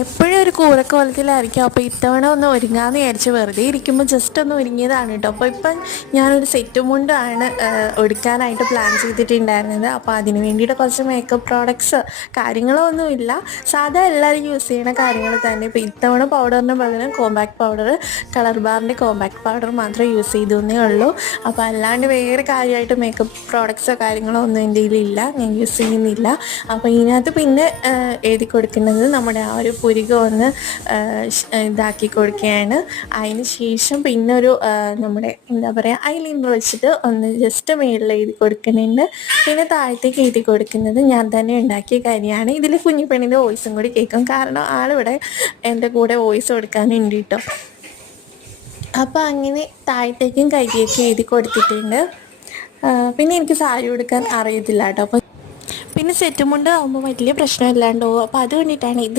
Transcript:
എപ്പോഴും ഒരു കൂറക്കോലത്തിലായിരിക്കും. അപ്പോൾ ഇത്തവണ ഒന്ന് ഒരുങ്ങാമെന്ന് വിചാരിച്ച് വെറുതെ ഇരിക്കുമ്പോൾ ജസ്റ്റ് ഒന്ന് ഒരുങ്ങിയതാണ് കേട്ടോ. അപ്പോൾ ഇപ്പം ഞാനൊരു സെറ്റ് മുണ്ടാണ് എടുക്കാനായിട്ട് പ്ലാൻ ചെയ്തിട്ടുണ്ടായിരുന്നത്. അപ്പോൾ അതിന് വേണ്ടിയിട്ട് കുറച്ച് മേക്കപ്പ് പ്രോഡക്ട്സ് കാര്യങ്ങളോ ഒന്നുമില്ല, സാധാ എല്ലാവരും യൂസ് ചെയ്യുന്ന കാര്യങ്ങൾ തന്നെ. ഇപ്പോൾ ഇത്തവണ പൗഡറിന് പകരം കോമ്പാക്ട് പൗഡർ, കളർ ബാറിൻ്റെ കോമ്പാക്ട് പൗഡർ മാത്രമേ യൂസ് ചെയ്തേ ഉള്ളൂ. അപ്പോൾ അല്ലാണ്ട് വേറെ കാര്യമായിട്ട് മേക്കപ്പ് പ്രോഡക്ട്സോ കാര്യങ്ങളോ ഒന്നും എൻ്റെ കയ്യിലില്ല, ഞാൻ യൂസ് ചെയ്യുന്നില്ല. അപ്പോൾ ഇതിനകത്ത് പിന്നെ എഴുതി കൊടുക്കുന്നത് നമ്മുടെ ആ ഒരു പുരികം ഒന്ന് ഇതാക്കി കൊടുക്കുകയാണ്. അതിന് ശേഷം പിന്നെ ഒരു നമ്മുടെ എന്താ പറയുക ഐലൈനർ വെച്ചിട്ട് ഒന്ന് ജസ്റ്റ് മേളിൽ എഴുതി കൊടുക്കുന്നുണ്ട്. പിന്നെ താഴത്തേക്ക് എഴുതി കൊടുക്കുന്നത് ഞാൻ തന്നെ ഉണ്ടാക്കിയ കാര്യമാണ്. ഇതിൽ കുഞ്ഞിപ്പെണ്ണിൻ്റെ വോയിസും കൂടി കേൾക്കും, കാരണം ആളിവിടെ എൻ്റെ കൂടെ വോയിസ് കൊടുക്കാനുണ്ട് കേട്ടോ. അപ്പോൾ അങ്ങനെ താഴത്തേക്കും കൈയൊക്കെ എഴുതി കൊടുത്തിട്ടുണ്ട്. പിന്നെ എനിക്ക് സാരി ഉടുക്കാൻ അറിയത്തില്ല കേട്ടോ. അപ്പോൾ പിന്നെ സെറ്റുമുണ്ട് ആകുമ്പോൾ വലിയ പ്രശ്നമില്ലാണ്ടോ, അപ്പോൾ അത് വേണ്ടിയിട്ടാണ് ഇത്